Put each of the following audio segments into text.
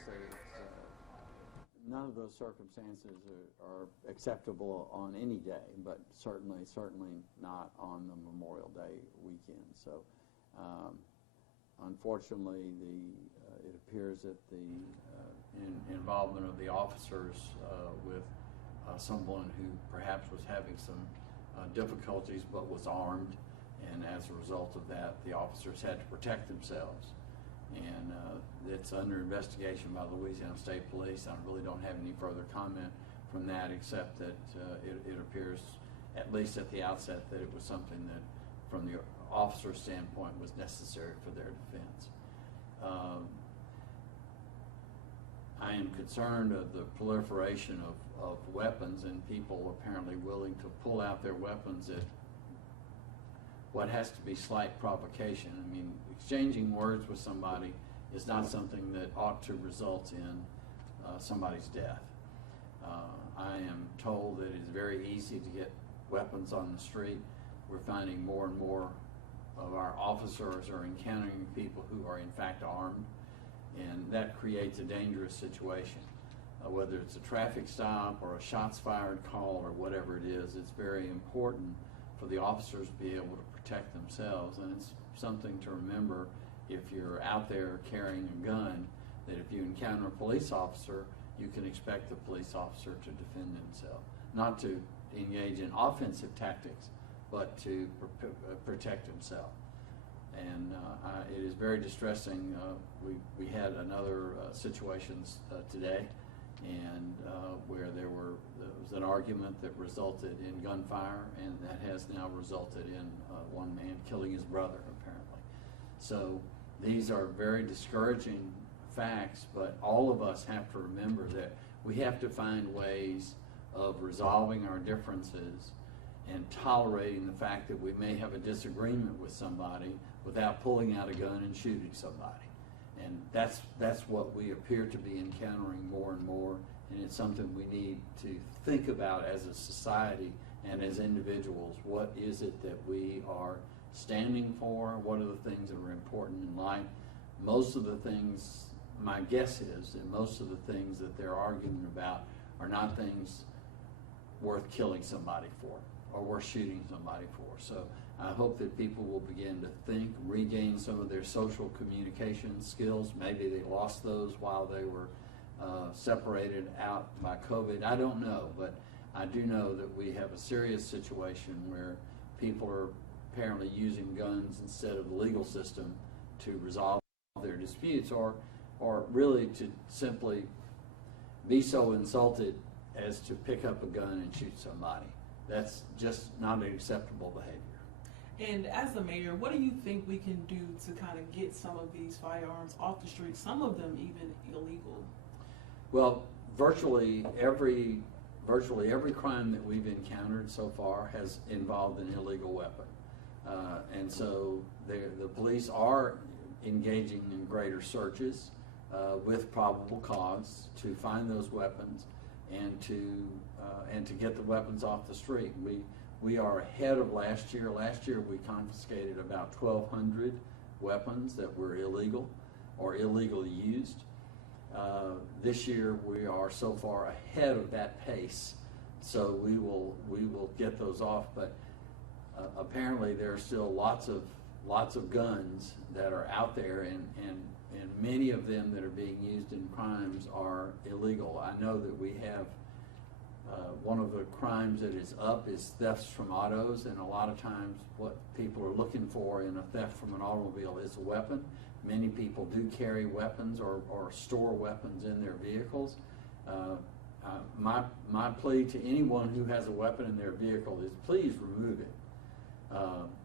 obviously, none of those circumstances are acceptable on any day, but certainly not on the Memorial Day weekend. So, unfortunately, it appears that the involvement of the officers with someone who perhaps was having some difficulties but was armed, and as a result of that, the officers had to protect themselves. And it's under investigation by the Louisiana State Police. I really don't have any further comment from that, except that it appears, at least at the outset, that it was something that, from the officer's standpoint, was necessary for their defense. I am concerned of the proliferation of weapons and people apparently willing to pull out their weapons at what has to be slight provocation. I mean, exchanging words with somebody is not something that ought to result in somebody's death. I am told that it's very easy to get weapons on the street. We're finding more and more of our officers are encountering people who are in fact armed, and that creates a dangerous situation. Whether it's a traffic stop or a shots fired call or whatever it is, it's very important for the officers to be able to protect themselves. And it's something to remember if you're out there carrying a gun, that if you encounter a police officer, you can expect the police officer to defend himself. Not to engage in offensive tactics, but to protect himself. And it is very distressing. We had another situations today, and where there was an argument that resulted in gunfire, and that has now resulted in one man killing his brother, apparently. So these are very discouraging facts, but all of us have to remember that we have to find ways of resolving our differences and tolerating the fact that we may have a disagreement with somebody without pulling out a gun and shooting somebody. And that's what we appear to be encountering more and more, and it's something we need to think about as a society and as individuals. What is it that we are standing for? What are the things that are important in life? Most of the things, my guess is that most of the things that they're arguing about are not things worth killing somebody for or worth shooting somebody for. So I hope that people will begin to think, regain some of their social communication skills. Maybe they lost those while they were separated out by COVID. I don't know, but I do know that we have a serious situation where people are apparently using guns instead of the legal system to resolve their disputes, or really to simply be so insulted as to pick up a gun and shoot somebody. That's just not an acceptable behavior. And as the mayor, what do you think we can do to kind of get some of these firearms off the street, some of them even illegal? Well, virtually every crime that we've encountered so far has involved an illegal weapon. And so the police are engaging in greater searches with probable cause to find those weapons and to get the weapons off the street. We are ahead of last year. Last year we confiscated about 1,200 weapons that were illegal or illegally used. This year we are so far ahead of that pace, so we will get those off. But apparently there are still lots of guns that are out there, and many of them that are being used in crimes are illegal. I know that we have one of the crimes that is up is thefts from autos, and a lot of times what people are looking for in a theft from an automobile is a weapon. Many people do carry weapons or store weapons in their vehicles. My plea to anyone who has a weapon in their vehicle is please remove it.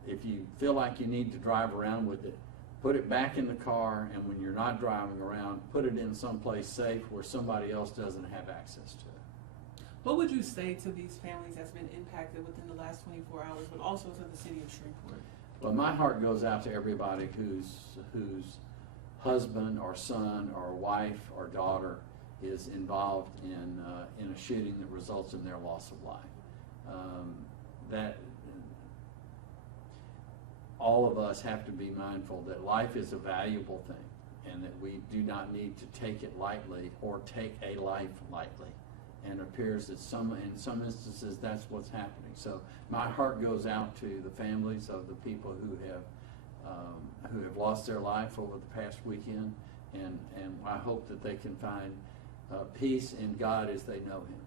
If you feel like you need to drive around with it, put it back in the car, and when you're not driving around, put it in someplace safe where somebody else doesn't have access to it. What would you say to these families that's been impacted within the last 24 hours, but also to the city of Shreveport? Well, my heart goes out to everybody whose husband or son or wife or daughter is involved in a shooting that results in their loss of life. That all of us have to be mindful that life is a valuable thing, and that we do not need to take it lightly or take a life lightly. And it appears that in some instances that's what's happening. So my heart goes out to the families of the people who have lost their life over the past weekend, and I hope that they can find peace in God as they know Him.